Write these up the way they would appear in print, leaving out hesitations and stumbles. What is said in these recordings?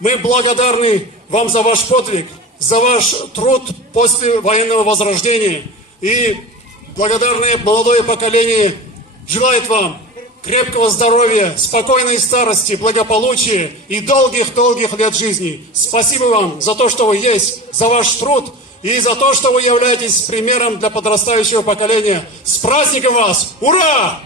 Мы благодарны вам за ваш подвиг, за ваш труд после военного возрождения. И благодарное молодое поколение желает вам крепкого здоровья, спокойной старости, благополучия и долгих-долгих лет жизни. Спасибо вам за то, что вы есть, за ваш труд и за то, что вы являетесь примером для подрастающего поколения. С праздником вас! Ура!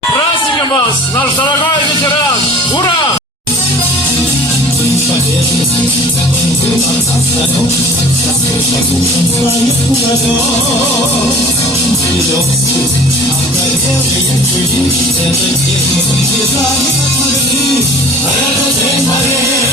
Праздником вас, наш дорогой ветеран! Ура! Miami.